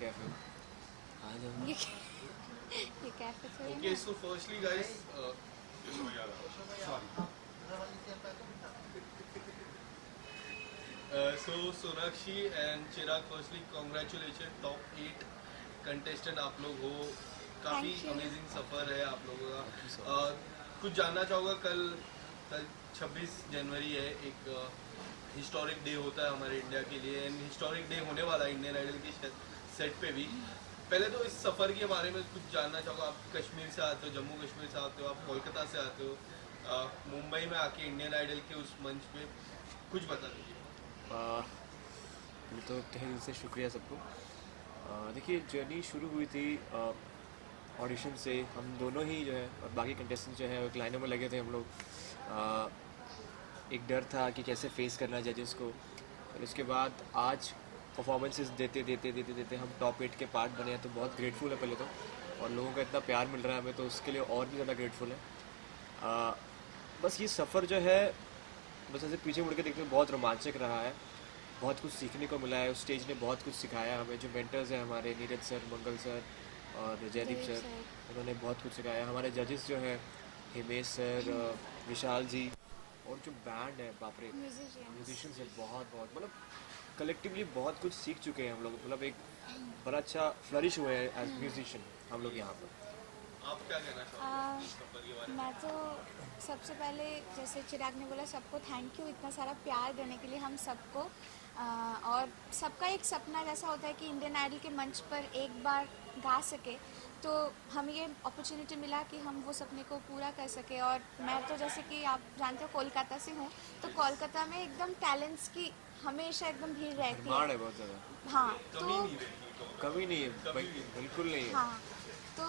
Cafe आ जाओ। ये cafe थोड़ी Okay, ना। so firstly, guys, sorry. So Sonakshi and Chirag, firstly, congratulations, top 8 contestant आप लोग हो। काफ़ी थैंक यू। अमेजिंग सफ़र है आप लोगों थैंक यू सो का। मच। कुछ जानना चाहूँगा, कल कल 26 जनवरी है, एक हिस्टोरिक डे होता है हमारे इंडिया के लिए, एंड हिस्टोरिक डे होने वाला है इंडियन आइडल की सेट पे भी। पहले तो इस सफ़र के बारे में कुछ जानना चाहूँगा। आप कश्मीर से आते हो, जम्मू कश्मीर से आते हो, आप कोलकाता से आते हो, मुंबई में आके इंडियन आइडल के उस मंच पे कुछ बता दीजिए। पहले तो तहे दिल से शुक्रिया सबको। देखिए जर्नी शुरू हुई थी ऑडिशन से। हम दोनों ही जो है और बाकी कंटेस्टेंट जो है एक लाइनों में लगे थे हम लोग। एक डर था कि कैसे फेस करना है जजेस को, और उसके बाद आज परफॉर्मेंसेस देते देते देते देते हम टॉप 8 के पार्ट बने हैं, तो बहुत ग्रेटफुल है पहले तो। और लोगों का इतना प्यार मिल रहा है हमें, तो उसके लिए और भी ज़्यादा ग्रेटफुल है। आ, बस ये सफ़र जो है, बस ऐसे पीछे मुड़ के देखते हुए बहुत रोमांचक रहा है। बहुत कुछ सीखने को मिला है, उस स्टेज ने बहुत कुछ सिखाया हमें। जो मेंटर्स हैं हमारे, नीरज सर, मंगल सर और जयदीप सर, उन्होंने बहुत कुछ सिखाया। हमारे जजेस जो हैं हिमेश सर, विशाल जी, और जो बैंड है बाप रे, म्यूजिशियंस। म्यूजिशियंस है बहुत बहुत, मतलब कलेक्टिवली बहुत कुछ सीख चुके हैं हम लोग। मतलब एक बड़ा अच्छा फ्लरिश हुए हैं एज म्यूजिशियन हम लोग यहाँ पर। आप क्या कहना चाहोगे इस सफ़र के बारे में? मैं तो सबसे पहले, जैसे चिराग ने बोला, सबको थैंक यू इतना सारा प्यार देने के लिए हम सबको। और सबका एक सपना जैसा होता है कि इंडियन आइडल के मंच पर एक बार गा सके, तो हमें ये अपॉर्चुनिटी मिला कि हम वो सपने को पूरा कर सके। और मैं तो जैसे कि आप जानते हो कोलकाता से हूँ, तो कोलकाता में एकदम टैलेंट्स की हमेशा एकदम भीड़ रहती भरमार है। है बहुत ज़्यादा। हाँ कमी तो नहीं रहती तो कभी नहीं है कभी भाई, भी नहीं। बिल्कुल नहीं है। हाँ, तो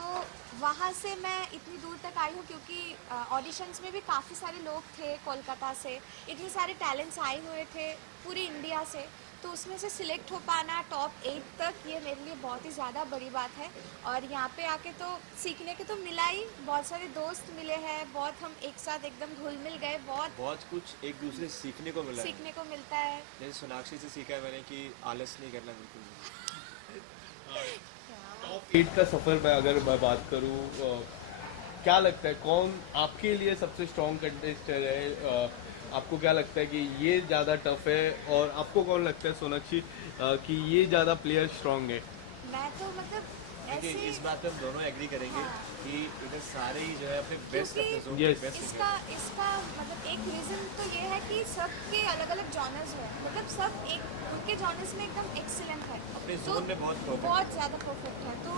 वहाँ से मैं इतनी दूर तक आई हूँ क्योंकि ऑडिशंस में भी काफ़ी सारे लोग थे कोलकाता से। इतने सारे टैलेंट्स आए हुए थे पूरे इंडिया से, तो उसमें से सिलेक्ट हो पाना टॉप 8 तक, ये मेरे लिए बहुत ही ज़्यादा बड़ी बात है। और यहाँ पे आके तो सीखने के तो मिला ही, बहुत सारे दोस्त मिले हैं, बहुत हम एक साथ एकदम घुल मिल गए, बहुत बहुत कुछ एक दूसरे से सीखने को मिला है। सीखने को मिलता है। जैसे सोनाक्षी से सीखा है मैंने कि आलस नहीं करना बिल्कुल भी। टॉप 8 का सफ़र में अगर मैं बात करूँ, क्या लगता है कौन आपके लिए सबसे स्ट्रॉन्ग कंटेस्टेंट है? आपको क्या लगता है कि ये ज़्यादा टफ है, और आपको कौन लगता है सोनाक्षी कि ये ज़्यादा प्लेयर स्ट्रॉन्ग है? मैं तो मतलब देखिए ऐसे, इस बात पे हम दोनों एग्री करेंगे हाँ, कि इधर सारे ही जो है अपने बेस्ट, क्योंकि अपने जोन Yes. के बेस्ट इसका इसका मतलब एक रीज़न तो ये है कि सबके अलग अलग जॉनर्स हैं, मतलब सब एक उनके जॉनर्स में एकदम एक्सीलेंट है, अपने तो जोन में बहुत perfect बहुत ज़्यादा परफेक्ट है। तो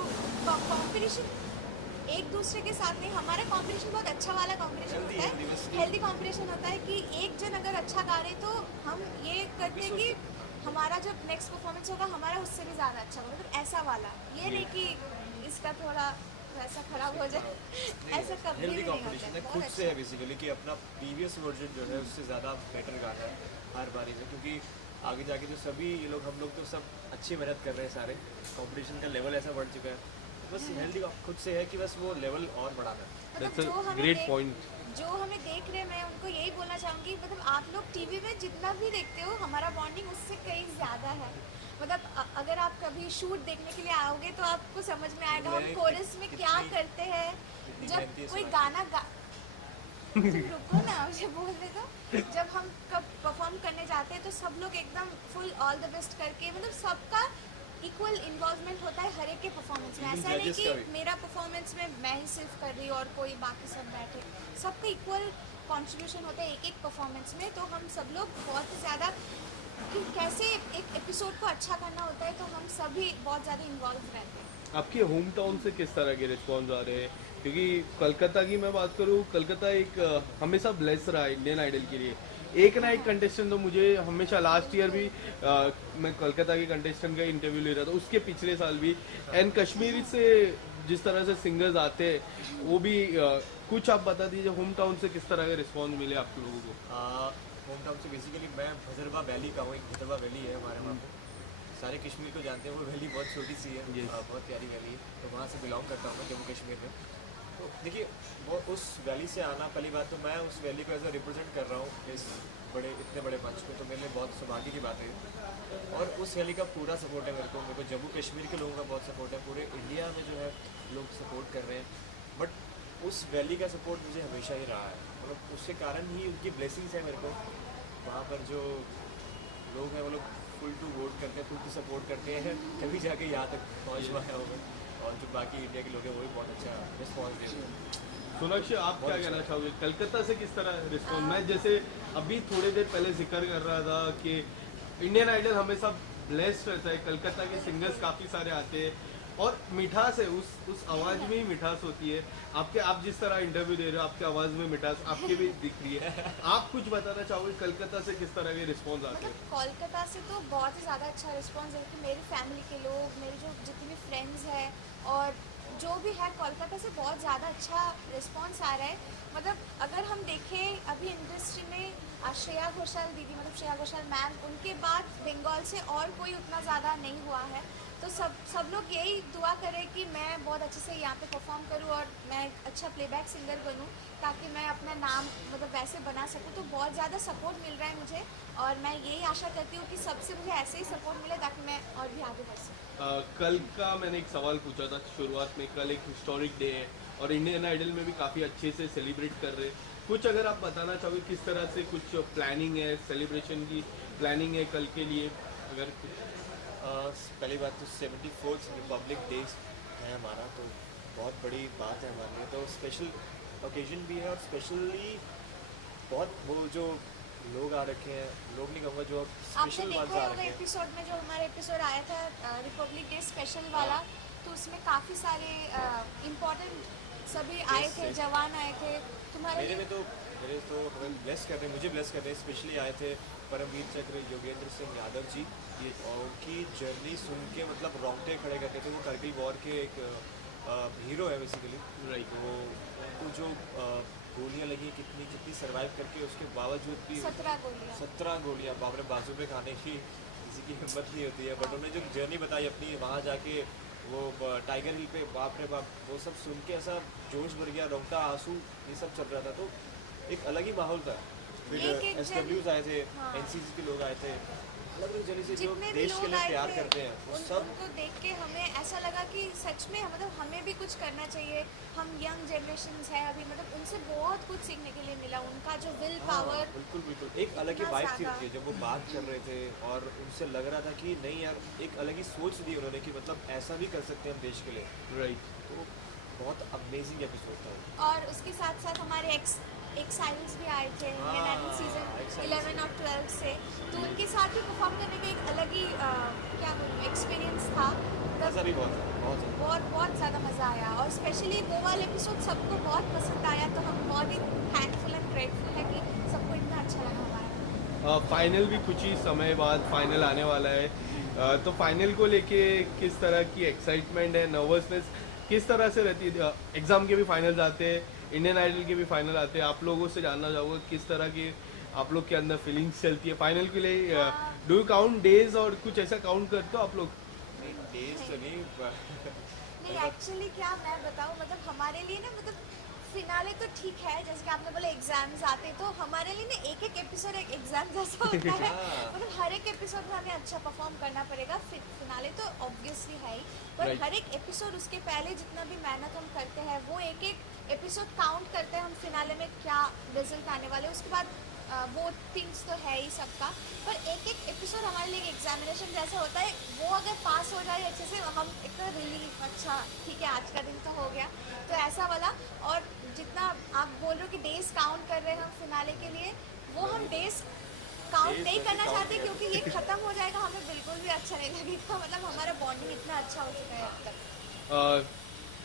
कंपटीशन एक दूसरे के साथ नहीं, हमारा कंपटीशन बहुत अच्छा वाला कंपटीशन Healthy, होता healthy, बस है, हेल्दी कंपटीशन होता है कि एक जन अगर अच्छा गा रहे तो हम ये करते हैं कि हमारा जब नेक्स्ट परफॉर्मेंस होगा हमारा उससे भी ज़्यादा अच्छा होगा, मतलब ऐसा वाला। ये नहीं कि इसका थोड़ा वैसा खराब हो जाए, ऐसा कभी भी हेल्दी नहीं होता कंपटीशन है, है। खुद बहुत से है अच्छा। बेसिकली कि अपना प्रीवियस वर्जन जो है उससे ज़्यादा बेटर गाना है हर बारी से। क्योंकि आगे जाके जो सभी ये लोग, हम लोग तो सब अच्छी मेहनत कर रहे हैं सारे, कंपटीशन का लेवल ऐसा बढ़ चुका है, बस हेल्दी खुद से है कि बस वो लेवल और बढ़ाना है। मतलब That's a great point. जो हमें देख रहे हैं, मैं उनको यही बोलना चाहूँगी, मतलब आप लोग टीवी में जितना भी देखते हो, हमारा बॉन्डिंग उससे कहीं ज़्यादा है। मतलब अगर आप कभी शूट देखने के लिए आओगे तो आपको समझ में आएगा हम मैं कोरस में क्या कितनी- करते हैं। कितनी जब मेहनती है कोई सोनाक्षी। गाना गा तुम रुको ना, मुझे बोलने दो। जब हम कब परफॉर्म करने जाते हैं तो सब लोग एकदम फुल ऑल द बेस्ट करके, मतलब सबका इक्वल इन्वॉल्वमेंट होता है हर एक के परफॉर्मेंस में। Even ऐसा नहीं judges का कि भी। मेरा परफॉर्मेंस में मैं ही सिर्फ कर रही हूँ और कोई बाकी सब बैठे, सबका इक्वल कंट्रीब्यूशन होता है एक एक परफॉर्मेंस में। तो हम सब लोग बहुत ही ज़्यादा कि कैसे एक एपिसोड को अच्छा करना होता है, तो हम सभी बहुत ज़्यादा इन्वॉल्व रहते हैं। आपके होम टाउन से किस तरह के रिस्पॉन्स आ रहे हैं? क्योंकि कोलकाता की मैं बात करूँ, कोलकाता एक हमेशा ब्लेस रहा है इंडियन आइडल के लिए। एक ना एक कंटेस्टेंट तो मुझे हमेशा, लास्ट ईयर भी मैं कोलकाता के कंटेस्टेंट का इंटरव्यू ले रहा था, उसके पिछले साल भी, एंड कश्मीरी से जिस तरह से सिंगर्स आते हैं वो भी कुछ आप बता दीजिए होम टाउन से किस तरह का रिस्पॉन्स मिले आप लोगों को? होम टाउन से बेसिकली मैं भजरवा वैली का हूँ। एक भजरवा वैली है हमारे वहाँ पे, सारे कश्मीर को जानते हैं। वो वैली बहुत छोटी सी है, Yes. बहुत प्यारी वैली है, तो वहाँ से बिलोंग करता हूँ मैं, जम्मू कश्मीर में। तो देखिए वो उस वैली से आना, पहली बात तो मैं उस वैली को एज अ रिप्रेजेंट कर रहा हूँ इस इतने बड़े मंच पे, तो मेरे लिए बहुत सौभाग्य की बात है। और उस रैली का पूरा सपोर्ट है मेरे को जम्मू कश्मीर के लोगों का बहुत सपोर्ट है, पूरे इंडिया में जो है लोग सपोर्ट कर रहे हैं। बट उस रैली का सपोर्ट मुझे हमेशा ही रहा है, मतलब उसके कारण ही उनकी ब्लेसिंग्स है मेरे को। वहाँ पर जो लोग हैं वो लोग फुल टू वोट करते हैं, फुल टू सपोर्ट करते हैं, तभी जाके यहाँ तक पहुँच पाया होगा। और जो बाकी इंडिया के लोग हैं वो भी बहुत अच्छा रिस्पॉन्स दे रहे हैं। सोनाक्षी, आप क्या कहना चाहोगे कलकत्ता से किस तरह रिस्पॉन्स? मैं जैसे अभी थोड़ी देर पहले जिक्र कर रहा था कि इंडियन आइडल हमेशा ब्लेस्ड रहता है, कलकत्ता के सिंगर्स काफ़ी सारे आते हैं और मिठास है, उस आवाज़ में ही मिठास होती है। आप जिस तरह इंटरव्यू दे रहे हो, आपकी आवाज़ में मिठास आपके भी दिख रही है। आप कुछ बताना चाहोगे कलकत्ता से किस तरह के रिस्पॉन्स आते हैं? मतलब कोलकाता से तो बहुत ही ज़्यादा अच्छा रिस्पॉन्स है कि मेरी फैमिली के लोग, मेरे जो जितने भी फ्रेंड्स हैं और जो भी है, कोलकाता से बहुत ज़्यादा अच्छा रिस्पॉन्स आ रहा है। मतलब अगर हम देखें अभी इंडस्ट्री में श्रेया घोषाल दीदी, मतलब श्रेया घोषाल मैम, उनके बाद बंगाल से और कोई उतना ज़्यादा नहीं हुआ है। तो सब लोग यही दुआ करें कि मैं बहुत अच्छे से यहाँ पे परफॉर्म करूँ और मैं अच्छा प्लेबैक सिंगर बनूँ, ताकि मैं अपना नाम मतलब वैसे बना सकूँ। तो बहुत ज़्यादा सपोर्ट मिल रहा है मुझे और मैं यही आशा करती हूँ कि सबसे मुझे ऐसे ही सपोर्ट मिले ताकि मैं और भी आगे बढ़ सकूँ। कल का मैंने एक सवाल पूछा था शुरुआत में, कल एक हिस्टोरिक डे है और इंडियन आइडल में भी काफ़ी अच्छे से सेलिब्रेट कर रहे हैं। कुछ अगर आप बताना चाहोगे किस तरह से कुछ प्लानिंग है, सेलिब्रेशन की प्लानिंग है कल के लिए, अगर कुछ? पहली बात तो 74th रिपब्लिक डे है हमारा, तो बहुत बड़ी बात है हमारे लिए, तो स्पेशल ओकेजन भी है और स्पेशली बहुत वो जो लोग आ रखे हैं, लोग नहीं कहूँगा, जो आपने स्पेशल देखा वंस आ होगा रखे हैं। एपिसोड में, जो हमारा एपिसोड आया था रिपब्लिक डे स्पेशल वाला, तो उसमें काफ़ी सारे इम्पोर्टेंट सभी आए थे, yes. जवान आए थे तुम्हारे मेरे लिए। तो हमें ब्लेस कर रहे हैं, मुझे ब्लेस कर रहे हैं। स्पेशली आए थे परमवीर चक्र योगेंद्र सिंह यादव जी, और उनकी जर्नी सुन के मतलब रोंगटे खड़े करते थे। वो कारगिल वॉर के एक हीरो है बेसिकली, राइट। तो उनको जो गोलियां लगी, कितनी सर्वाइव करके, उसके बावजूद भी 17 गोलियां बाप रे बाजू में खाने की किसी की हिम्मत नहीं होती है। बट उन्होंने जो जर्नी बताई अपनी, वहाँ जाके वो टाइगर हिल पे, बाप रे बाप, वो सब सुन के ऐसा जोश भर गया, रोंगटा आंसू ये सब चल रहा था। तो एक अलग ही माहौल था। फिर एक SWs आए थे, हाँ। NCC के लोग आए थे, अलग अलग जगह से जो जितने भी देश के लोग लिए आए प्यार थे, करते हैं वो सब। उनको देख के हमें ऐसा लगा कि सच में मतलब हमें भी कुछ करना चाहिए। हम यंग जनरेशन है अभी, मतलब उनसे बहुत कुछ सीखने के लिए मिला। उनका जो विल पावर, बिल्कुल एक अलग ही इतना वाइब थी ज़्यादा। उनकी जब वो बात कर रहे थे, और उनसे लग रहा था कि नहीं यार, एक अलग ही सोच दी उन्होंने कि मतलब ऐसा भी कर सकते हैं हम देश के लिए। राइट। तो बहुत अमेजिंग एपिसोड था। और उसके साथ साथ हमारे एक्साइल्स भी आए थे इंडियन आइडल सीजन Exiles 11 और 12 से। तो उनके साथ भी परफॉर्म करने का एक अलग ही क्या बोलूँ एक्सपीरियंस था। मज़ा भी बहुत ज़्यादा मज़ा आया और स्पेशली वो वाला एपिसोड सबको बहुत पसंद आया। तो हम बहुत ही थैंकफुल एंड ग्रेटफुल है कि सबको इतना अच्छा लगा हमारा। फाइनल भी कुछ ही समय बाद फाइनल आने वाला है, तो फाइनल को लेके किस तरह की एक्साइटमेंट है, नर्वसनेस किस तरह से रहती है? एग्ज़ाम के भी फाइनल्स आते हैं, इंडियन आइडल के भी फाइनल आते हैं, आप लोगों से जानना चाहूँगा किस तरह की आप लोग के अंदर फीलिंग्स चलती है फाइनल के लिए? डू यू काउंट डेज और कुछ ऐसा काउंट करते हो आप लोग? डेज तो नहीं नहीं, एक्चुअली क्या मैं बताऊँ, मतलब हमारे लिए ना, मतलब फिनाले तो ठीक है, जैसे कि आपने बोला एग्जाम्स आते, तो हमारे लिए ना एक एक एपिसोड एक एग्जाम जैसा होता है। मतलब हर एक एपिसोड में हमें अच्छा परफॉर्म करना पड़ेगा। फिनाले तो ऑब्वियसली है ही, पर Right. हर एक एपिसोड उसके पहले जितना भी मेहनत हम करते हैं, वो एक एक एपिसोड काउंट करते हैं हम फिनाले में क्या रिजल्ट आने वाले। उसके बाद वो थिंग्स तो है ही सबका, पर एक एक एपिसोड हमारे लिए एग्जामिनेशन जैसा होता है। वो अगर पास हो जाए अच्छे से, हम एक तो रिलीफ, अच्छा ठीक है आज का दिन तो हो गया, तो ऐसा वाला। और जितना आप बोल रहे हो कि डेज काउंट कर रहे हैं हम फिनाले के लिए, वो हम डेज काउंट नहीं करना चाहते क्योंकि ये ख़त्म हो जाएगा, हमें बिल्कुल भी अच्छा नहीं लगेगा। मतलब हमारा बॉन्डिंग इतना अच्छा हो चुका है अब तक।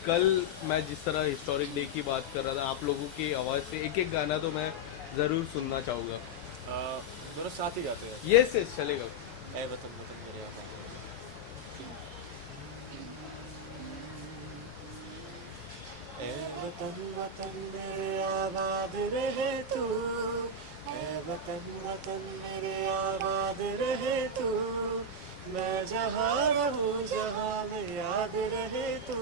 कल मैं जिस तरह हिस्टोरिक डे की बात कर रहा था, आप लोगों की आवाज़ से एक एक गाना तो मैं ज़रूर सुनना चाहूँगा। दोनों साथ ही गाते हैं। यस चलेगा। ऐ वतन वतन मेरे आबाद, ऐ वतन वतन मेरे आबाद रहे तू, ऐ वतन वतन मेरे आबाद रहे तू, मैं जहाँ रहूँ जहाँ में याद रहे तू,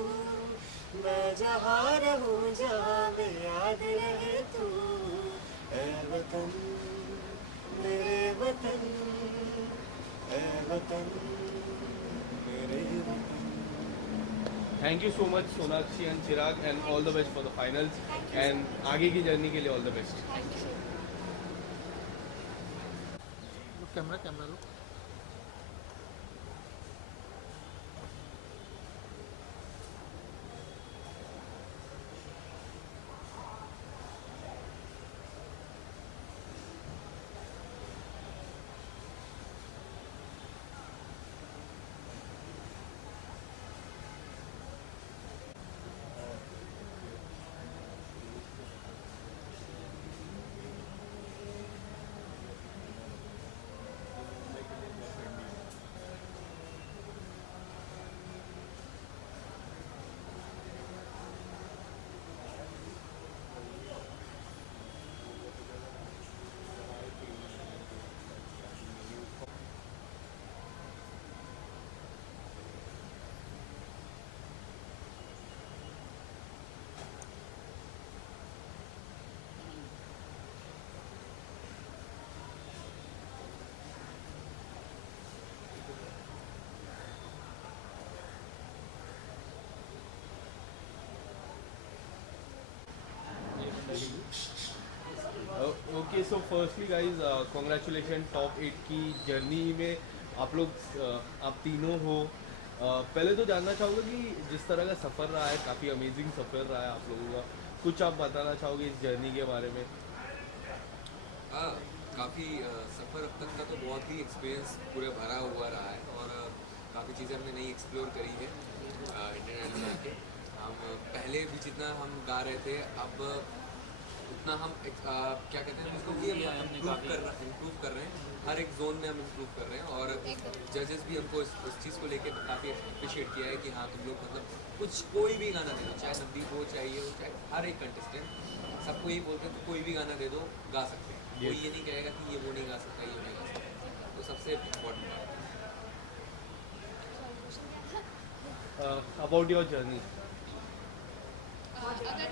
मैं जहाँ रहूँ जहाँ में याद रहे तू, ऐ वतन मेरे वतन ए वतन मेरे वतन। Thank you so much Sonakshi and Chirag and all the best for the finals Thank you so and आगे की जर्नी के लिए all the best. Thank you. Camera camera low. Okay so firstly guys congratulation top 8 की journey में आप लोग आप तीनों हो। पहले तो जानना चाहूँगा कि जिस तरह का सफ़र रहा है, काफ़ी अमेजिंग सफ़र रहा है आप लोगों का, कुछ आप बताना चाहोगे इस जर्नी के बारे में? काफ़ी सफ़र अब तक का तो बहुत ही एक्सपीरियंस पूरे भरा हुआ रहा है और काफ़ी चीज़ें हमने नई एक्सप्लोर करी है इंडियन आइडल के। हम पहले भी जितना हम गा रहे थे अब उतना हम क्या कहते हैं उसको कि इम्प्रूव कर रहे हैं, हर एक जोन में हम इम्प्रूव कर रहे हैं। और जजेस भी हमको इस चीज़ को लेकर काफ़ी अप्रिशिएट किया है कि हाँ तुम लोग मतलब कुछ कोई भी गाना दे दो, चाहे नवदीप हो चाहे ये हो, चाहे हर एक कंटेस्टेंट सबको यही बोलते हैं तो कोई भी गाना दे दो गा सकते हैं। कोई ये नहीं कहेगा कि ये वो नहीं गा सकता, ये नहीं गा सकता। तो सबसे इम्पोर्टेंट बात अबाउट योर जर्नी। अगर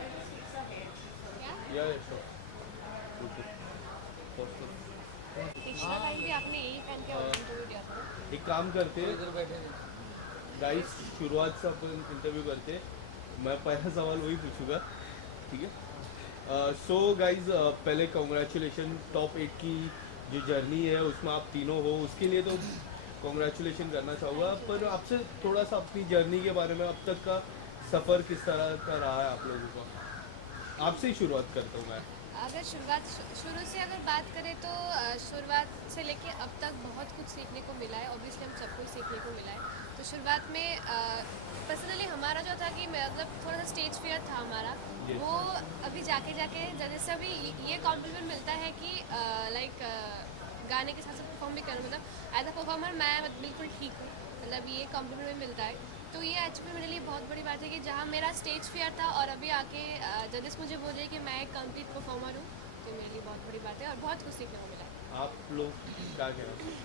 या पिछला टाइम भी आपने यही पहन के इंटरव्यू दिया था। एक काम करते हैं इधर बैठे हैं। गाइस, शुरुआत से अपन इंटरव्यू करते हैं। मैं पहला सवाल वही पूछूंगा, ठीक है? सो गाइस, पहले कॉन्ग्रेचुलेशन टॉप 8 की जो जर्नी है उसमें आप तीनों हो, उसके लिए तो कॉन्ग्रेचुलेशन करना चाहूँगा। पर आपसे थोड़ा सा अपनी जर्नी के बारे में, अब तक का सफ़र किस तरह का रहा है आप लोगों का, आपसे ही शुरुआत करता हूँ मैं। अगर शुरू से अगर बात करें तो शुरुआत से लेके अब तक बहुत कुछ सीखने को मिला है। ऑब्वियसली हम सबको सीखने को मिला है। तो शुरुआत में पर्सनली हमारा जो था कि मतलब थोड़ा सा स्टेज फियर था हमारा, वो अभी जाके जैसे से अभी ये कॉम्प्लीमेंट मिलता है कि लाइक गाने के साथ साथ परफॉर्म भी करूँ, मतलब एज अ परफॉर्मर मैं बिल्कुल ठीक हूँ, मतलब ये कॉम्प्लीमेंट भी मिलता है। तो ये एक्चुअली मेरे लिए बहुत बड़ी बात है कि जहाँ मेरा स्टेज फियर था और अभी आके जजेस मुझे बोले कि मैं एक कंप्लीट परफॉर्मर हूँ, तो मेरे लिए बहुत बड़ी बात है और बहुत कुछ सीखने को मिला है। आप लोग क्या कह रहे हैं?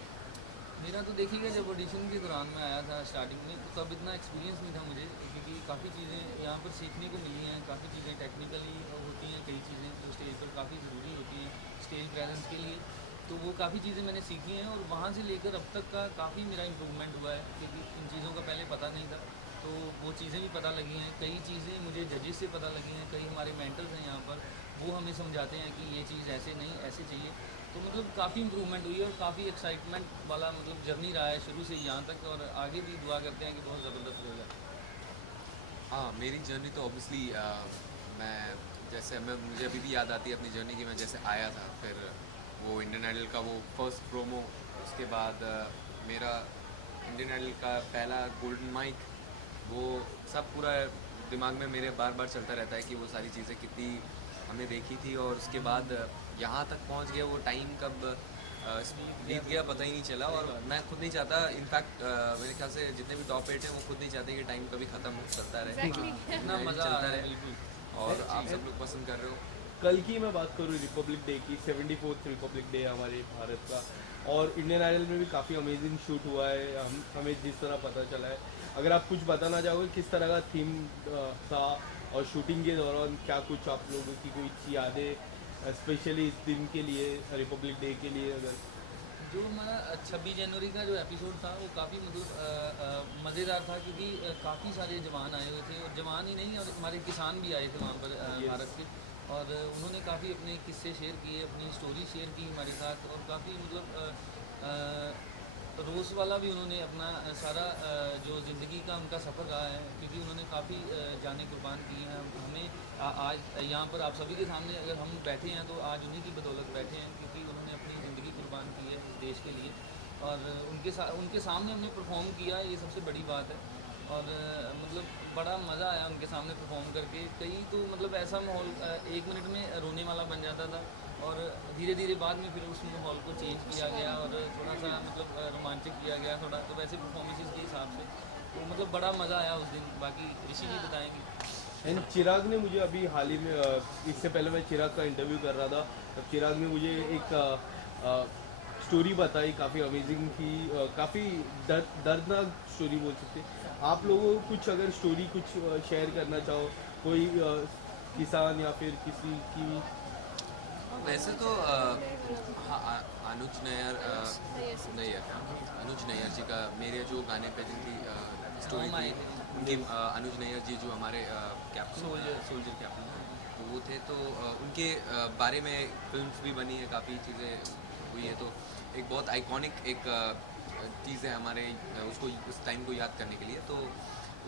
मेरा तो देखिएगा, जब ऑडिशन के दौरान मैं आया था स्टार्टिंग में, तो तब इतना एक्सपीरियंस नहीं था मुझे, क्योंकि काफ़ी चीज़ें यहाँ पर सीखने को मिली हैं। काफ़ी चीज़ें टेक्निकली होती हैं, कई चीज़ें जो स्टेज पर काफ़ी ज़रूरी होती हैं स्टेज प्रेजेंस के लिए, तो वो काफ़ी चीज़ें मैंने सीखी हैं। और वहाँ से लेकर अब तक का काफ़ी मेरा इम्प्रूवमेंट हुआ है, क्योंकि इन चीज़ों का पहले पता नहीं था, तो वो चीज़ें भी पता लगी हैं। कई चीज़ें मुझे जजेस से पता लगी हैं, कई हमारे मेंटर्स हैं यहाँ पर, वो हमें समझाते हैं कि ये चीज़ ऐसे नहीं ऐसे चाहिए। तो मतलब काफ़ी इम्प्रूवमेंट हुई है और काफ़ी एक्साइटमेंट वाला मतलब जर्नी रहा है शुरू से यहाँ तक, और आगे भी दुआ करते हैं कि बहुत ज़बरदस्त होगा। हाँ, मेरी जर्नी तो ऑब्वियसली मुझे अभी भी याद आती है अपनी जर्नी की। मैं जैसे आया था, फिर वो इंडियन आइडल का वो फर्स्ट प्रोमो, उसके बाद मेरा इंडियन आइडल का पहला गोल्डन माइक, वो सब पूरा दिमाग में मेरे बार बार चलता रहता है कि वो सारी चीज़ें कितनी हमने देखी थी। और उसके बाद यहाँ तक पहुँच गया, वो टाइम कब बीत गया पता ही नहीं चला। और मैं खुद नहीं चाहता, इनफैक्ट मेरे ख्याल से जितने भी टॉप 8 हैं वो खुद नहीं चाहते कि टाइम कभी ख़त्म हो, चलता रहे, इतना मज़ा आ रहा है बिल्कुल। और आप सब लोग पसंद कर रहे हो। कल की मैं बात करूँ रिपब्लिक डे की, 74th रिपब्लिक डे हमारे भारत का, और इंडियन आइडल में भी काफ़ी अमेजिंग शूट हुआ है, हमें जिस तरह पता चला है। अगर आप कुछ बताना चाहोगे किस तरह का थीम था और शूटिंग के दौरान क्या कुछ आप लोगों की कोई यादें स्पेशली इस दिन के लिए, रिपब्लिक डे के लिए? अगर जो हमारा 26 जनवरी का जो एपिसोड था वो काफ़ी मतलब मज़ेदार था, क्योंकि काफ़ी सारे जवान आए हुए थे, और जवान ही नहीं और हमारे किसान भी आए थे वहाँ पर भारत के, और उन्होंने काफ़ी अपने किस्से शेयर किए, अपनी स्टोरी शेयर की हमारे साथ, और काफ़ी मतलब रोज़ वाला भी उन्होंने अपना सारा जो ज़िंदगी का उनका सफ़र रहा है, क्योंकि उन्होंने काफ़ी जानें कुर्बान की हैं। हमें आज यहाँ पर आप सभी के सामने अगर हम बैठे हैं तो आज उन्हीं की बदौलत बैठे हैं, क्योंकि उन्होंने अपनी ज़िंदगी कुर्बान की है इस देश के लिए, और उनके सामने हमने परफॉर्म किया, ये सबसे बड़ी बात है। और मतलब बड़ा मज़ा आया उनके सामने परफॉर्म करके। कई तो मतलब ऐसा माहौल 1 मिनट में रोने वाला बन जाता था, और धीरे धीरे बाद में फिर उस माहौल को चेंज किया गया और थोड़ा सा मतलब रोमांचक किया गया थोड़ा, तो वैसे परफॉर्मेंसेस के हिसाब से तो मतलब बड़ा मज़ा आया उस दिन। बाकी ऋषि जी बताएंगे। एंड चिराग ने मुझे अभी हाल ही में इससे पहले मैं चिराग का इंटरव्यू कर रहा था, तब चिराग ने मुझे एक स्टोरी बताई, काफ़ी अमेजिंग थी, काफ़ी दर्दनाक स्टोरी बोल सकते हैं। आप लोगों को कुछ अगर स्टोरी कुछ शेयर करना चाहो, कोई किसान या फिर किसी की? वैसे तो हाँ, अनुज नैयर अनुज नैयर जी का मेरे जो गाने पे जिनकी स्टोरी थी, उनकी अनुज नैयर जी जो हमारे कैप्टन सोल्जर कैप्टन तो वो थे, तो उनके बारे में फिल्म्स भी बनी है, काफ़ी चीज़ें हुई है, तो एक बहुत आइकॉनिक एक चीज़ है हमारे उसको उस टाइम को याद करने के लिए। तो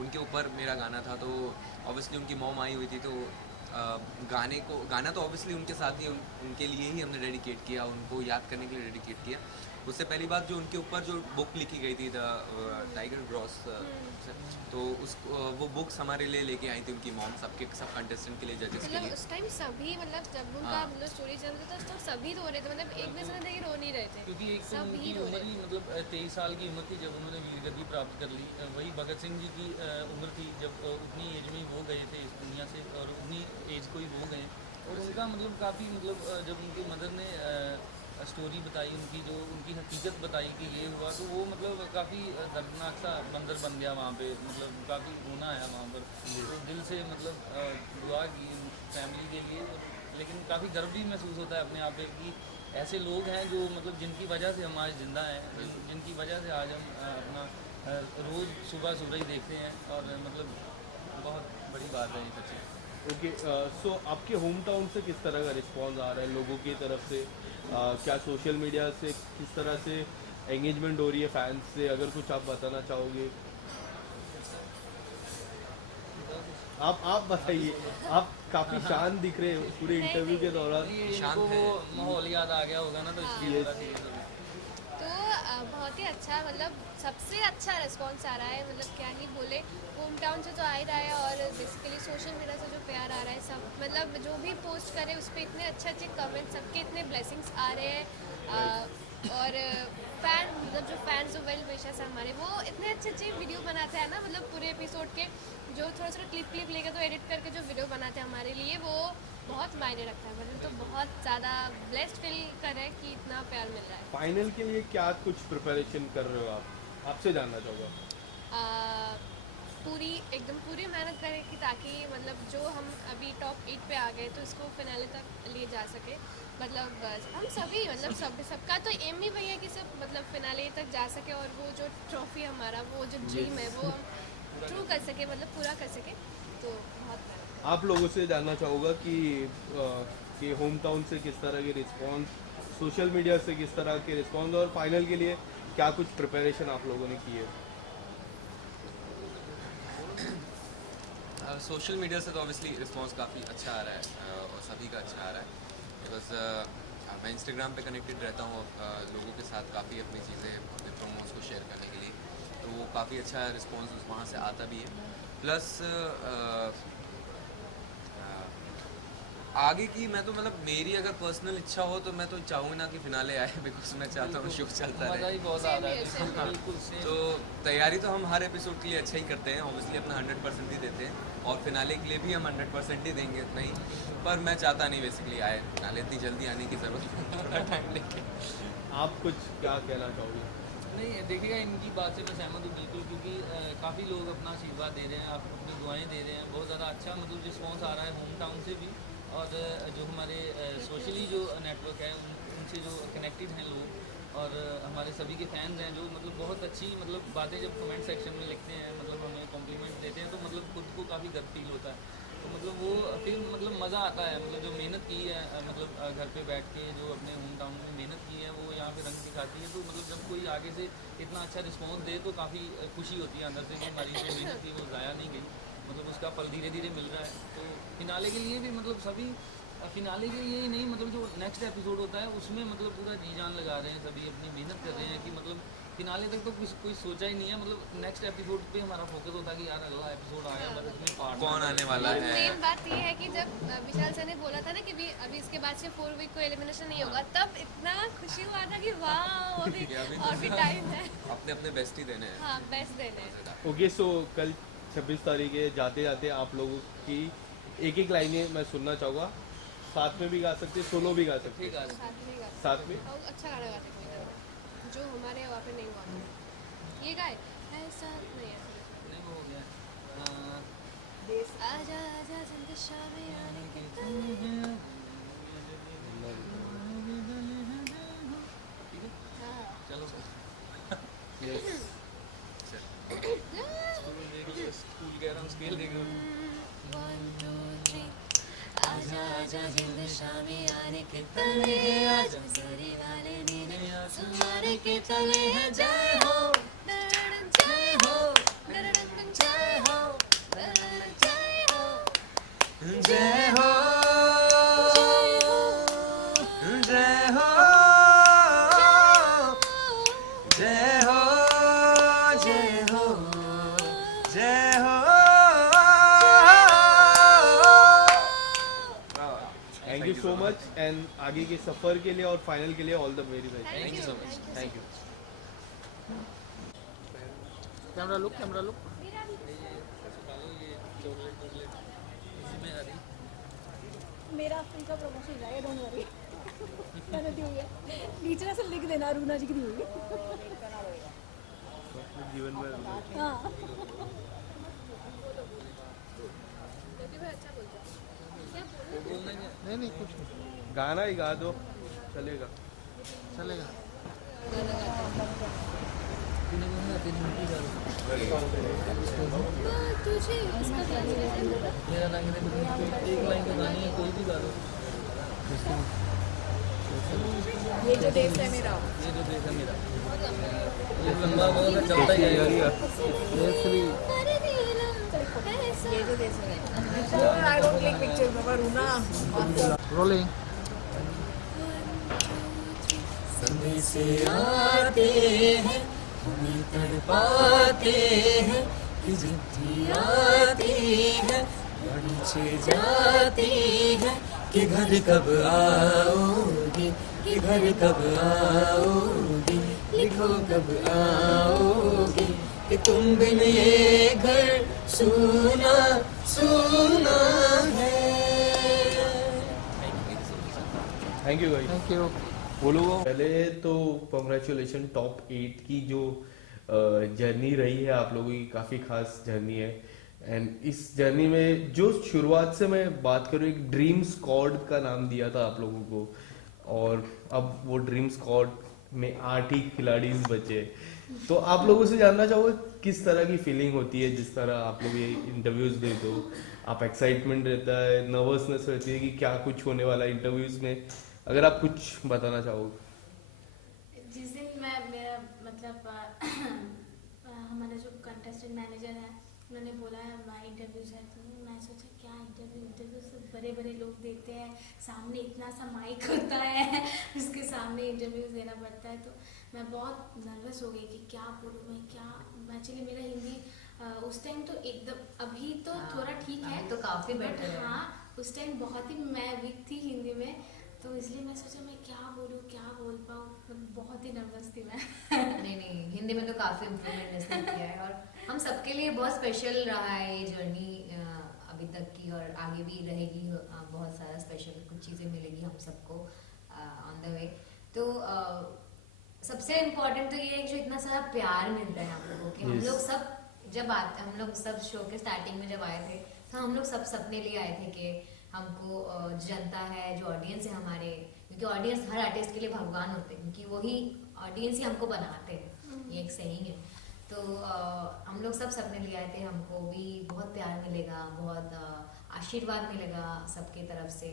उनके ऊपर मेरा गाना था, तो ऑब्वियसली उनकी मॉम आई हुई थी, तो गाना तो ऑब्वियसली उनके साथ ही उनके लिए ही हमने डेडिकेट किया, उनको याद करने के लिए डेडिकेट किया। उससे पहली बात जो उनके ऊपर जो बुक लिखी गई थी द टाइगर ग्रॉस, तो उस वो बुक्स हमारे लिए लेके आई थी उनकी मॉम, सब कंटेस्टेंट के लिए, जजेस के मतलब लिए। उस टाइम सभी मतलब जब उनका हाँ। मतलब स्टोरी चल रहा था उस टाइम सभी रो रहे थे, मतलब एक भी समय रो नहीं रहे थे, क्योंकि एक तो सभी उनकी रो उम्र रहे ही थे। मतलब 23 साल की उम्र थी जब उन्होंने वीर गद्दी प्राप्त कर ली। वही भगत सिंह जी की उम्र थी जब उतनी एज में ही वो गए थे इस दुनिया से, और उतनी एज को ही वो गए। और उनका मतलब काफ़ी मतलब जब उनकी मदर ने स्टोरी बताई उनकी, जो उनकी हकीकत बताई कि ये हुआ, तो वो मतलब काफ़ी दर्दनाक सा मंजर बन गया वहाँ पे, मतलब काफ़ी रोना आया वहाँ पर। तो दिल से मतलब दुआ की फैमिली के लिए, लेकिन काफ़ी गर्व भी महसूस होता है अपने आप पे कि ऐसे लोग हैं जो मतलब जिनकी वजह से हम आज जिंदा हैं, जिनकी वजह से आज हम अपना रोज़ सुबह ही देखते हैं, और मतलब बहुत बड़ी बात है ये सच्ची। ओके, सो आपके होम टाउन से किस तरह का रिस्पांस आ रहा है लोगों की तरफ से? क्या सोशल मीडिया से किस तरह से एंगेजमेंट हो रही है फैंस से? अगर कुछ आप बताना चाहोगे आप बताइए। आप काफ़ी शांत दिख रहे हो पूरे इंटरव्यू के दौरान। ये शांत इनको है। वो माहौल याद आ गया होगा ना, तो इसलिए Yes. थोड़ा सीरियस हो गया। तो बहुत ही अच्छा, मतलब सबसे अच्छा रिस्पांस आ रहा है, मतलब क्या ही बोले, होम टाउन से तो आ ही रहा है, और बेसिकली सोशल मीडिया से जो प्यार आ रहा है, सब मतलब जो भी पोस्ट करे उस पर इतने अच्छे अच्छे कमेंट, सबके इतने ब्लेसिंग्स आ रहे हैं। और फैन मतलब जो फैंस जो वेल विशर्स हैं हमारे, वो इतने अच्छे अच्छे वीडियो बनाते हैं ना, मतलब पूरे एपिसोड के जो थोड़ा थोड़ा क्लिप लेकर तो एडिट करके जो वीडियो बनाते हैं हमारे लिए, वो बहुत मायने रखता है। मतलब तो बहुत ज़्यादा ब्लेस्ड फील कर रहे हैं कि इतना प्यार मिल रहा है। फाइनल के लिए क्या कुछ प्रिपरेशन कर रहे हो आप? आपसे जानना चाहूँगा। एकदम पूरी मेहनत करें ताकि मतलब जो हम अभी टॉप 8 पे आ गए तो इसको फिनाले तक ले जा सके। मतलब हम सभी मतलब सबका तो एम ही वही है कि सब मतलब फिनाले तक जा सके, और वो जो ट्रॉफी हमारा, वो जो ड्रीम है वो हम ट्रू कर सके, मतलब पूरा कर सके। तो बहुत मेहनत। आप लोगों से जानना चाहूँगा कि होम टाउन से किस तरह के रिस्पांस, सोशल मीडिया से किस तरह के रिस्पांस, और फाइनल के लिए क्या कुछ प्रिपरेशन आप लोगों ने की है? सोशल मीडिया से तो ऑब्वियसली रिस्पांस काफ़ी अच्छा आ रहा है, और सभी का अच्छा आ रहा है, बिकॉज मैं इंस्टाग्राम पे कनेक्टेड रहता हूँ लोगों के साथ काफ़ी अपनी चीज़ें, अपने प्रोमोस को शेयर करने के लिए, तो वो काफ़ी अच्छा रिस्पांस वहाँ से आता भी है। प्लस आगे की मैं तो मतलब मेरी अगर पर्सनल इच्छा हो तो मैं तो चाहूँगी ना कि फिनाले आए, बिकॉज मैं चाहता हूँ शो चलता मज़ा रहे। ही बहुत आ रहा है। बिल्कुल same। तो तैयारी तो हम हर एपिसोड के लिए अच्छा ही करते हैं, ऑब्वियसली अपना 100% ही देते हैं, और फिनाले के लिए भी हम 100% ही देंगे उतना ही। पर मैं चाहता नहीं बेसिकली आए फिनाले, इतनी जल्दी आने की ज़रूरत नहीं, थोड़ा टाइम लेके। आप कुछ क्या कहना चाहोगे? नहीं देखिएगा, इनकी बात से मैं सहमत हूँ बिल्कुल, क्योंकि काफ़ी लोग अपना आशीर्वाद दे रहे हैं, आप अपनी दुआएं दे रहे हैं, बहुत ज़्यादा अच्छा मतलब रिस्पॉन्स आ रहा है होम टाउन से भी, और जो हमारे सोशली जो नेटवर्क है उनसे जो कनेक्टेड हैं लोग, और हमारे सभी के फैंस हैं जो मतलब बहुत अच्छी मतलब बातें जब कमेंट सेक्शन में लिखते हैं, मतलब हमें कॉम्प्लीमेंट देते हैं, तो मतलब खुद को काफ़ी गर्व फील होता है। तो मतलब वो फिर मतलब मज़ा आता है, मतलब जो मेहनत की है मतलब घर पे बैठ के जो अपने होम टाउन में मेहनत की है वो यहाँ पे रंग दिखाती है। तो मतलब जब कोई आगे से इतना अच्छा रिस्पॉन्स दे तो काफ़ी खुशी होती है अंदर से कि हमारी जो मेहनत थी वो ज़ाया नहीं गई, मतलब उसका फल धीरे धीरे मिल रहा है। तो फिनाले के लिए भी मतलब सभी फिनाले के लिए ही नहीं, मतलब जो नेक्स्ट एपिसोड होता है उसमें मतलब पूरा जी जान लगा रहे हैं, सभी अपनी मेहनत कर रहे हैं कि मतलब फिनाले तक तो कुछ कोई सोचा ही नहीं है, मतलब नेक्स्ट एपिसोड पे हमारा फोकस होता है कि यार अगला एपिसोड आएगा, बस इसमें पार्ट कौन आने वाला है। मेन बात ये है कि जब विशाल सर ने बोला था ना कि अभी इसके बाद से 4 वीक को एलिमिनेशन नहीं होगा, तब इतना खुशी हुआ था कि वाह अभी और भी टाइम है, अपने अपने बेस्ट ही देने हैं। हाँ बेस्ट देने हैं। ओके, सो कल 26 तारीख है, जाते जाते आप लोगों की एक एक लाइनें मैं सुनना चाहूँगा। साथ में भी गा सकते, सोलो भी गा सकते, ठीक है। साथ में गा साथ में। और अच्छा गाना गा सकते हैं जो हमारे वहाँ पे नहीं हुआ। ये गाए ऐसा नहीं है, नहीं वो हो गया आजा आजा जिंद शाम आने के तले। हाँ चलो यस, स्कूल कह रहा हूँ, स्केल देख रहा हूँ। 1 2 3 आजा आजा जिंद शाम आने के तले, आजा सरी वाले नीले सुनाने के चले हैं। जय हो दरड़न जय हो दरड़न जय हो दरड़न जय हो जय हो जय हो जय हो जय हो जय हो। Thank you so much and आगे के सफ़र के लिए और फाइनल के लिए all the very best. Thank you so much. Thank you. Camera look मेरा फिल्म का प्रमोशन जाएगा, डोंट वरी। मैंने दी हुई है, नीचे ऐसे लिख देना अरुणा जी की दी हुई है। जीवन में हाँ नहीं कुछ नहीं, गाना ही गा दो, चलेगा। चलेगा। तुझे इसका क्या मेरा नाम एक लाइन का गानी है, कोई भी गा दो। ये जो देश है मेरा, ये जो देश है मेरा, ये लंबा बहुत चलता ही है। ये जो देश है मेरा। आई डोंट क्लिक पिक्चर में वरुणा। रोलिंग। से आते हैं हमें तड़पाते हैं कि चिट्ठी आती है नीचे जाती है कि घर कब आओगी, कि घर कब आओगी, लिखो कब आओगी, कि तुम बिन ये घर सुना सुना है। थैंक यू भाई। Thank you. बोलो। पहले तो कॉन्ग्रेचुलेशन, टॉप 8 की जो जर्नी रही है आप लोगों की, काफ़ी खास जर्नी है। एंड इस जर्नी में जो शुरुआत से मैं बात करूँ, एक ड्रीम स्क्वाड का नाम दिया था आप लोगों को, और अब वो ड्रीम स्क्वाड में 8 ही खिलाड़ी बचे। तो आप लोगों से जानना चाहूँगा किस तरह की फीलिंग होती है जिस तरह आप लोग ये इंटरव्यूज देते हो। आप एक्साइटमेंट रहता है, नर्वसनेस रहती है कि क्या कुछ होने वाला है इंटरव्यूज में, अगर आप कुछ बताना चाहोगे। जिस दिन मेरा मतलब हमारा जो कंटेस्टेंट मैनेजर है उन्होंने बोला है हमारा इंटरव्यूज है, तो मैं सोचा क्या इंटरव्यू सब बड़े बड़े लोग देते हैं, सामने इतना सा माइक होता है उसके सामने इंटरव्यूज देना पड़ता है। तो मैं बहुत नर्वस हो गई कि क्या बोलूँ मैं, क्या एक्चुअली मेरा हिंदी उस टाइम तो एकदम, अभी तो थोड़ा ठीक है तो काफ़ी बेटर है। हाँ उस टाइम बहुत ही मैं वीक थी हिंदी में, तो इसलिए मैं सोचा मैं क्या बोलूँ, क्या बोल पाऊँ, बहुत ही नर्वस थी मैं। नहीं हिंदी में तो काफ़ी इम्प्रूवमेंट इसने किया है, और हम सबके लिए बहुत स्पेशल रहा है ये जर्नी अभी तक की, और आगे भी रहेगी। बहुत सारा स्पेशल कुछ चीज़ें मिलेगी हम सबको ऑन द वे। तो सबसे इम्पोर्टेंट तो ये है कि जो इतना सारा प्यार मिलता है हम लोगों के। हम लोग सब जब आते, हम लोग सब शो के स्टार्टिंग में जब आए थे तो हम लोग सब सपने लिए आए थे कि हमको जनता है, जो ऑडियंस है हमारे, क्योंकि ऑडियंस हर आर्टिस्ट के लिए भगवान होते हैं, क्योंकि वही ऑडियंस ही हमको बनाते हैं, ये एक सही है। तो हम लोग सब सपने ले आए थे, हमको भी बहुत प्यार मिलेगा, बहुत आशीर्वाद मिलेगा सबके तरफ से।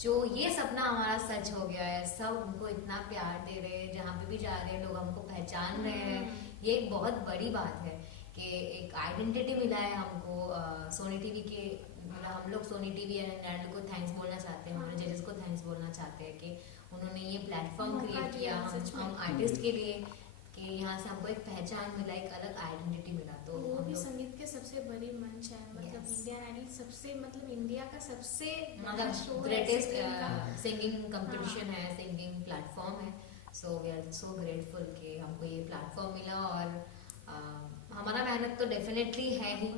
जो ये सपना हमारा सच हो गया है, सब हमको इतना प्यार दे रहे हैं, जहाँ पे भी जा रहे हैं लोग हमको पहचान रहे हैं, ये एक बहुत बड़ी बात है कि एक आइडेंटिटी मिला है हमको। सोनी टीवी के मतलब हम लोग सोनी टीवी एंड को थैंक्स बोलना चाहते हैं, हमारे जजेस को थैंक्स बोलना चाहते हैं कि उन्होंने ये प्लेटफॉर्म क्रिएट किया हम आर्टिस्ट के लिए, कि यहाँ से हमको एक पहचान मिला, एक अलग आइडेंटिटी मिला। तो वो भी संगीत के सबसे बड़ी मंच है, मतलब इंडियन आइडल सबसे मतलब इंडिया का सबसे ग्रेटेस्ट सिंगिंग कंपटीशन है, सिंगिंग प्लेटफॉर्म है। So we are so grateful कि हमको ये प्लेटफॉर्म मिला, और हमारा मेहनत तो डेफिनेटली है ही,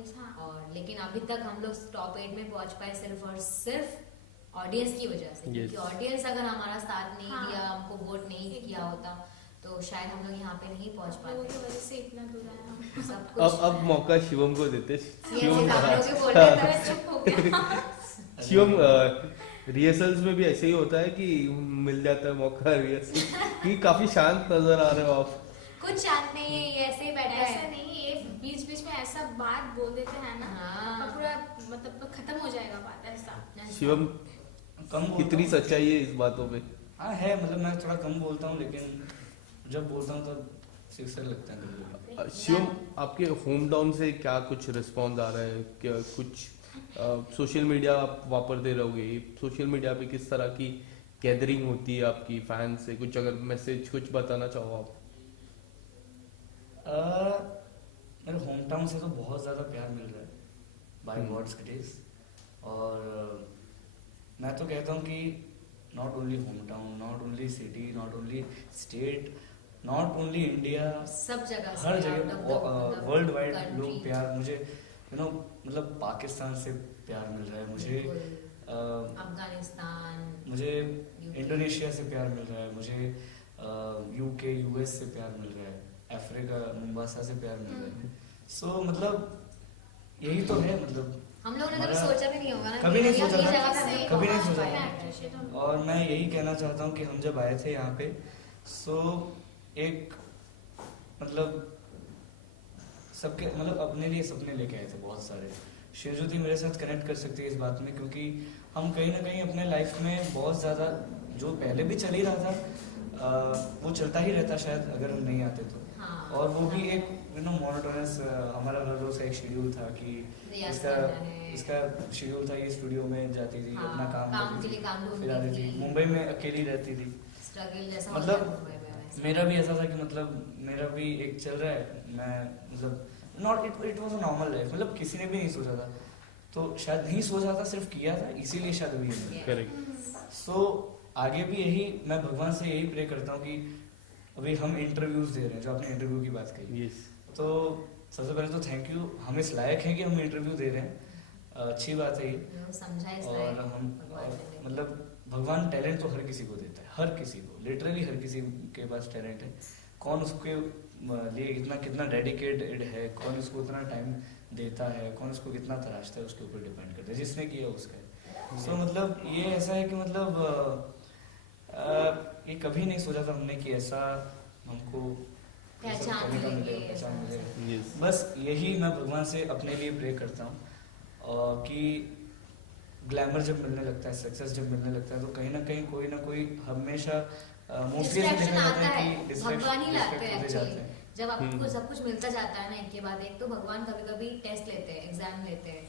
और लेकिन अभी तक हम लोग टॉप 8 में पहुंच पाए सिर्फ और सिर्फ ऑडियंस की वजह से, क्योंकि ऑडियंस अगर हमारा साथ नहीं दिया, हमको वोट नहीं किया होता, तो शायद हम लोग यहाँ पे नहीं पहुँच पाते। की वजह से इतना दूर आए हम सब कुछ। अब मौका शिवम को देते। शिवम रिहर्सल्स में भी ऐसे ही होता है कि मिल जाता है मौका रिहर्सल कि काफी शांत नजर आ रहे हो आप। कुछ शांत नहीं है, ये ऐसे ही बैठा है। ऐसा नहीं, ये बीच बीच में ऐसा बात बोल देते हैं ना, पूरा मतलब खत्म हो जाएगा बात ऐसा। शिवम कितनी सच्चाई है इस बातों पे? हाँ है, मतलब मैं थोड़ा कम बोलता हूँ, लेकिन जब बोलता हूँ तो सिक्सर लगता है। शिवम, आपके होम टाउन से क्या कुछ रिस्पॉन्स आ रहा है? क्या कुछ सोशल मीडिया आप वापरते रहोगे, सोशल मीडिया पे किस तरह की गैदरिंग होती है आपकी फैन से? कुछ अगर मैसेज कुछ बताना चाहो आप। मेरे होम टाउन से तो बहुत ज़्यादा प्यार मिल रहा है बाय गॉड्स ग्रेस, और मैं तो कहता हूँ कि not only home town, not only city, not only state, not only India, सब जगह हर जगह वर्ल्ड वाइड लोग प्यार, मुझे मतलब पाकिस्तान से प्यार मिल रहा है, मुझे अफगानिस्तान, मुझे इंडोनेशिया से प्यार मिल रहा है, मुझे यूके यूएस से प्यार मिल रहा है, अफ्रीका मुंबासा से प्यार मिल रहा है। सो मतलब यही तो है, मतलब हम लोगों ने कभी सोचा भी नहीं होगा ना, कभी नहीं सोचा था, कभी नहीं सोचा। और मैं यही कहना चाहता हूँ कि हम जब आए थे यहाँ पे, सो एक मतलब सबके मतलब अपने लिए सपने लेके आए थे बहुत सारे। शिवज्योति मेरे साथ कनेक्ट कर सकती है इस बात में, क्योंकि हम कहीं ना कहीं अपने लाइफ में बहुत ज़्यादा जो पहले भी चल ही रहा था वो चलता ही रहता शायद अगर हम नहीं आते तो। और वो भी एक मोनोटोनस हमारा हर रोज का एक शेड्यूल था कि इसका शेड्यूल था, ये स्टूडियो में जाती थी, अपना काम करती थी, फिर आती थी, मुंबई में अकेली रहती थी। मतलब मेरा भी ऐसा था कि मतलब मेरा भी एक चल रहा है, मैं मतलब not it was a normal life, मतलब किसी ने भी नहीं सोचा था, तो शायद नहीं सोचा था, सिर्फ किया था, इसीलिए शायद अभी करेक्ट। सो आगे भी यही मैं भगवान से यही प्रे करता हूँ कि अभी हम इंटरव्यूज दे रहे हैं, जो आपने इंटरव्यू की बात कही, तो सबसे पहले तो थैंक यू, हम इस लायक हैं कि हम इंटरव्यू दे रहे हैं, अच्छी बात है ये। और हम मतलब भगवान टैलेंट तो हर किसी को देता है, हर किसी को, लिटरली हर किसी के पास टैलेंट है, कौन उसके लिए इतना कितना डेडिकेटेड है, कौन उसको उतना टाइम देता है, कौन उसको कितना तराशता है, उसके ऊपर डिपेंड करता है, जिसने किया उसका। सो मतलब ये ऐसा है कि मतलब ये कभी नहीं सोचा था हमने कि ऐसा हमको पहचान मिलेगा। बस यही मैं भगवान से अपने लिए प्रे करता हूँ कि ग्लैमर जब मिलने लगता है, सक्सेस जब मिलने लगता है, तो कहीं ना कोई हमेशा मोस्टली देखा जाता है कि भगवान ही लाते हैं एक्चुअली। जब आपको सब कुछ मिलता जाता है ना एक के बाद एक, तो भगवान कभी कभी टेस्ट लेते हैं, एग्जाम लेते हैं,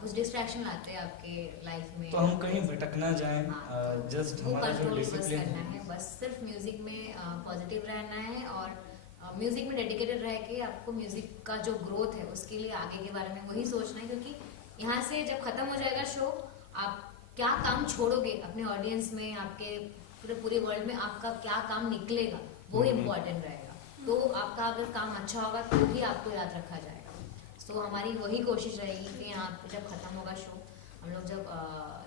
कुछ डिस्ट्रैक्शन लाते हैं आपके लाइफ में, तो हम कहीं भटक ना जाएं। जस्ट हमारा जो डिसिप्लिन है, बस सिर्फ म्यूजिक में पॉजिटिव रहना है, और म्यूजिक में डेडिकेटेड रह के आपको म्यूजिक का जो ग्रोथ है उसके लिए आगे के बारे में वही सोचना है, क्योंकि यहाँ से जब खत्म हो जाएगा शो, आप क्या काम छोड़ोगे अपने ऑडियंस में, आपके पूरे वर्ल्ड में आपका क्या काम निकलेगा वो इम्पोर्टेंट रहेगा। तो आपका अगर काम अच्छा होगा तो भी आपको याद रखा जाएगा। तो हमारी वही कोशिश रहेगी कि यहाँ पे जब खत्म होगा शो, हम लोग जब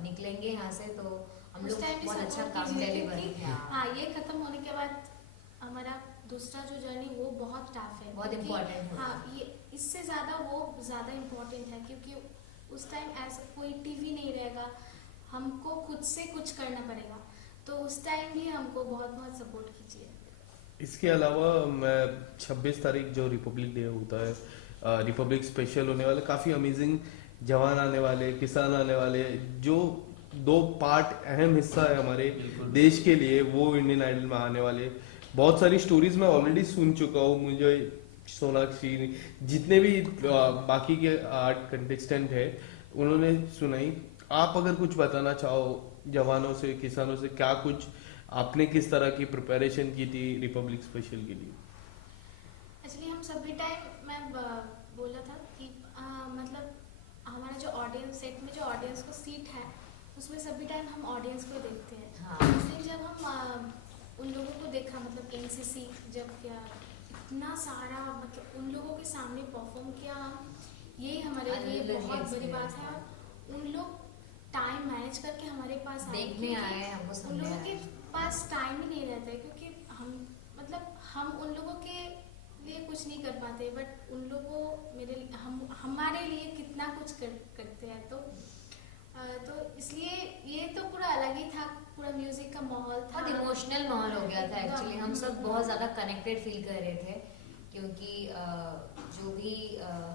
निकलेंगे यहाँ से, तो हम लोग बहुत अच्छा काम करेंगे। हाँ, ये खत्म होने के बाद हमारा दूसरा जो जर्नी वो बहुत टफ है, बहुत इम्पोर्टेंट है। हाँ, ये इससे ज़्यादा वो ज़्यादा इम्पोर्टेंट है, क्योंकि उस टाइम ऐसा कोई टीवी नहीं रहेगा, हमको खुद से कुछ करना पड़ेगा। तो उस टाइम भी हमको बहुत बहुत सपोर्ट कीजिए। इसके अलावा मैं 26 तारीख जो रिपब्लिक डे होता है, रिपब्लिक स्पेशल होने वाले, काफ़ी अमेजिंग जवान आने वाले, किसान आने वाले, जो 2 पार्ट अहम हिस्सा है हमारे देश के लिए, वो इंडियन आइडल में आने वाले। बहुत सारी स्टोरीज मैं ऑलरेडी सुन चुका हूँ, मुझे सोनाक्षी जितने भी बाकी के आर्ट कंटेस्टेंट है उन्होंने सुनाई। आप अगर कुछ बताना चाहो जवानों से, किसानों से, क्या कुछ आपने किस तरह की प्रिपरेशन की थी रिपब्लिक स्पेशल के लिए? एक्चुअली हम सभी टाइम मैं बोला था कि मतलब हमारा जो ऑडियंस सेट में जो ऑडियंस को सीट है उसमें सभी टाइम हम ऑडियंस को देखते हैं। हाँ। इसलिए जब हम उन लोगों को देखा, मतलब एनसीसी जब क्या इतना सारा मतलब उन लोगों के सामने परफॉर्म किया, हम यही हमारे लिए बहुत बड़ी बात है। और उन लोग टाइम मैनेज करके हमारे पास देखने आए, हमको उन लोगों के पास टाइम ही नहीं रहता है, क्योंकि हम उन लोगों के लिए कुछ नहीं कर पाते, बट उन लोगों हमारे लिए कितना कुछ करते हैं। तो इसलिए ये तो पूरा अलग ही था, पूरा म्यूजिक का माहौल था, बहुत इमोशनल माहौल हो गया था एक्चुअली। हम सब बहुत ज़्यादा कनेक्टेड फील कर रहे थे, क्योंकि जो भी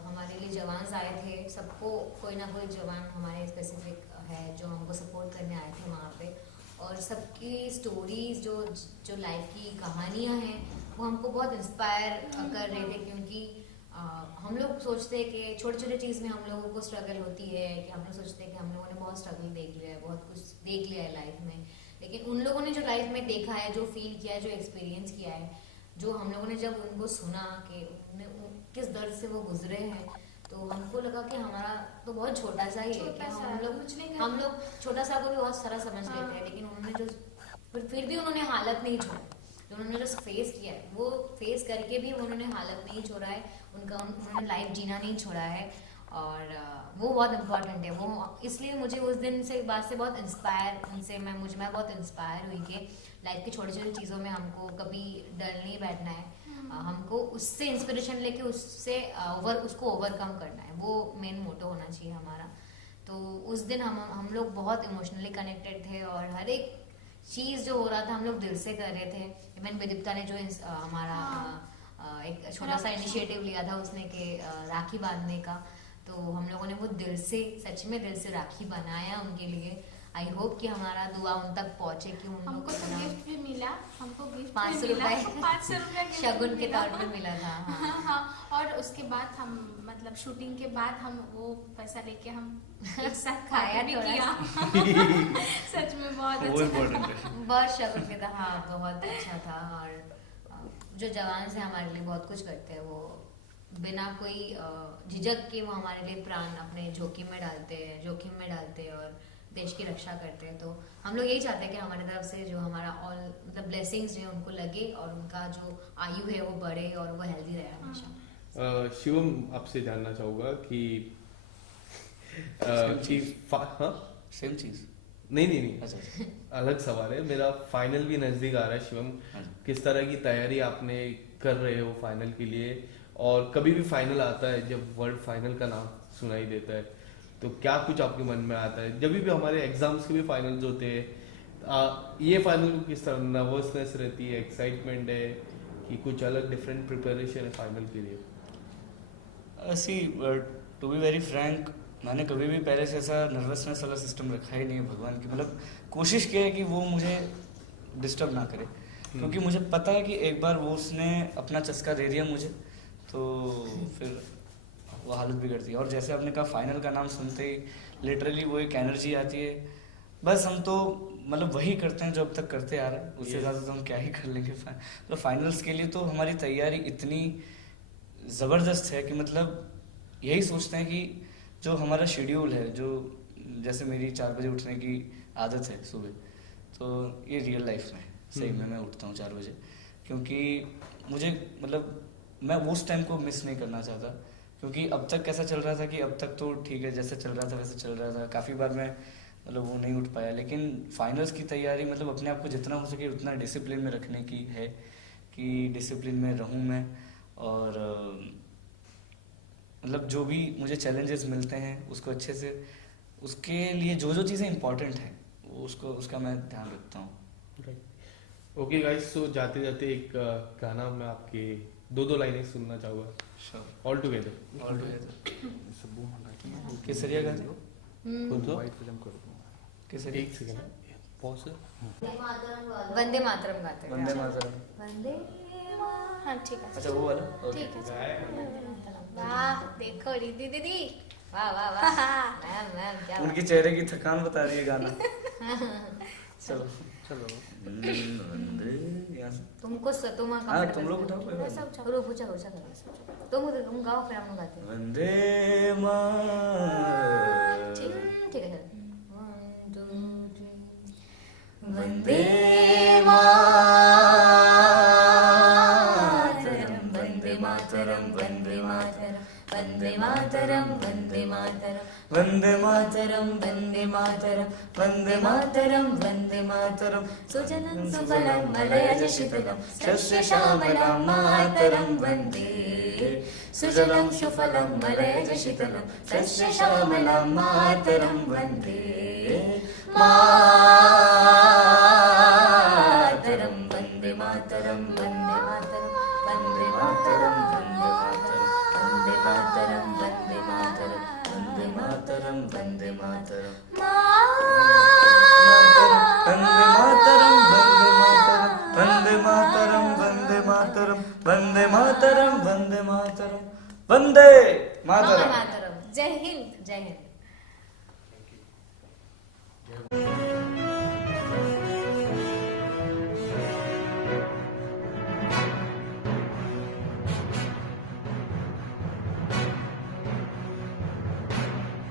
हमारे लिए जवान आए थे, सबको कोई ना कोई जवान हमारे स्पेसिफिक है जो हमको सपोर्ट करने आए थे वहाँ पे। और सबकी स्टोरीज जो लाइफ की कहानियाँ हैं वो हमको बहुत इंस्पायर कर रहे थे, क्योंकि हम लोग सोचते हैं कि छोटे छोटे चीज़ में हम लोगों को स्ट्रगल होती है, कि हम लोग सोचते हैं कि हम लोगों ने बहुत स्ट्रगल देख लिया है, बहुत कुछ देख लिया है लाइफ में, लेकिन उन लोगों ने जो लाइफ में देखा है, जो फील किया है, जो एक्सपीरियंस किया है, जो हम लोगों ने जब उनको सुना कि किस दर्द से वो गुजरे हैं, तो हमको लगा कि हमारा तो बहुत छोटा सा ही है, कि हम लोग छोटा सा को भी बहुत सारा समझ लेते हैं, लेकिन उन्होंने फिर भी उन्होंने हालत नहीं छोड़ा। जो उन्होंने जो फेस किया है वो फेस करके भी उन्होंने हालत नहीं छोड़ा है, उन्होंने लाइफ जीना नहीं छोड़ा है, और वो बहुत इम्पोर्टेंट है। वो इसलिए मुझे उस दिन से बाद से बहुत इंस्पायर मैं बहुत इंस्पायर हुई कि लाइफ की छोटी छोटी चीज़ों में हमको कभी डर नहीं बैठना है, हमको उससे इंस्पिरेशन लेके उसको ओवरकम करना है, वो मेन मोटो होना चाहिए हमारा। तो उस दिन हम लोग बहुत इमोशनली कनेक्टेड थे, और हर एक चीज़ जो हो रहा था हम लोग दिल से कर रहे थे। इवन विदिप्ता ने जो हमारा एक छोटा सा इनिशिएटिव लिया था उसने कि राखी बांधने का, तो हम लोगों ने वो दिल से, सच में दिल से राखी बनाया उनके लिए। आई होप कि हमारा दुआ उन तक पहुंचे, कि उन हमको तो गिफ्ट भी मिला, हमको गिफ्ट 500 रुपए शगुन के तौर पे मिला था। हाँ, और उसके बाद हम मतलब शूटिंग के बाद हम वो पैसा लेके हम एक साथ खाया भी किया। सच में बहुत अच्छा था, बहुत शगुन के था। हाँ, बहुत अच्छा था। और जो जवान से हमारे लिए बहुत कुछ करते हैं, वो बिना कोई झिझक के वो हमारे लिए प्राण अपने जोखिम में डालते हैं और देश की रक्षा करते हैं। तो हम लोग यही चाहते हैं कि हमारी तरफ से जो हमारा ऑल मतलब ब्लेसिंग्स जो उनको लगे, और उनका जो आयु है वो बढ़े, और वो हेल्दी रहे हमेशा। शिवम, आपसे जानना चाहूँगा कि सेम चीज़ नहीं, अच्छा अलग सवाल है मेरा। फाइनल भी नज़दीक आ रहा है शिवम, किस तरह की तैयारी आपने कर रहे हो फाइनल के लिए? और कभी भी फाइनल आता है, जब वर्ल्ड फाइनल का नाम सुनाई देता है, तो क्या कुछ आपके मन में आता है? जब भी हमारे एग्जाम्स के भी फाइनल्स होते हैं, ये फाइनल को किस तरह नर्वसनेस रहती है, एक्साइटमेंट है, कि कुछ अलग डिफरेंट प्रिपरेशन है फाइनल के लिए? टू बी वेरी फ्रैंक, मैंने कभी भी पहले से ऐसा नर्वसनेस वाला सिस्टम रखा ही नहीं है भगवान की। मतलब कोशिश की है कि वो मुझे डिस्टर्ब ना करे, क्योंकि मुझे पता है कि एक बार वो उसने अपना चस्का दे दिया मुझे, तो फिर वो हालत बिगड़ती है। और जैसे आपने कहा फाइनल का नाम सुनते ही लिटरली वो एक एनर्जी आती है। बस हम तो मतलब वही करते हैं जो अब तक करते आ रहे हैं, उससे ज़्यादा तो हम क्या ही कर लेंगे। तो फाइनल्स के लिए तो हमारी तैयारी इतनी ज़बरदस्त है कि मतलब यही सोचते हैं कि जो हमारा शेड्यूल है, जो जैसे मेरी 4 बजे उठने की आदत है सुबह, तो ये रियल लाइफ में सही में मैं उठता हूँ 4 बजे, क्योंकि मुझे मतलब मैं उस टाइम को मिस नहीं करना चाहता। क्योंकि अब तक कैसा चल रहा था कि अब तक तो ठीक है, जैसे चल रहा था वैसे चल रहा था, काफ़ी बार मैं मतलब वो नहीं उठ पाया, लेकिन फाइनल्स की तैयारी मतलब अपने आप को जितना हो सके उतना डिसिप्लिन में रखने की है, कि डिसिप्लिन में रहूँ मैं, और मतलब जो भी मुझे चैलेंजेस मिलते हैं उसको अच्छे से उसके लिए जो जो चीज़ें इम्पोर्टेंट हैं वो उसका मैं ध्यान रखता हूँ। ओके गाइस, सो जाते जाते एक गाना मैं आपके दो लाइनें सुनना चाहूँगा ऑल टुगेदर। केसरिया गा दो। केसरिया एक सेकंड पॉज। वंदे मातरम गाते हैं। वंदे मातरम। वंदे हाँ ठीक है, अच्छा वो वाला ठीक है। वाह देखो रिद्धि दीदी, वाह वाह वाह मैम मैम क्या उनके चेहरे की थकान बता रही है गाना। चलो चलो यहाँ से तुमको तुम हाँ तुम लोग उठाओ कोई बात ऐसा उछाल। पूछा पूछा पूछा तुम गाओ फिर हम लोग गाते हैं। नहीं। वंदे मातरम। ठीक है सर। 1 2 3 वंदे मातरम वंदे मातरम वंदे मातरम वंदे मातरम वंदे मातरम वंदे मातरम वंदे मातरम वंदे मातरम वंदे मातरम सुजनं सुफलं मलयज शीतलं शस्य श्यामलं मातरं वन्दे सुजलं सुफलं मलयज शीतलं शस्य श्यामलं मातरं वन्दे मातरं वन्दे मातरं वन्दे मातरं वन्दे मातरं वन्दे मातरं वन्दे मातरं वन्दे मातरं वन्दे मातरं वन्दे मातरं वन्दे मातरं वन्दे मातरं वन्दे मातरं वन्दे मातरं। मातरम। जय हिंद। जय हिंद।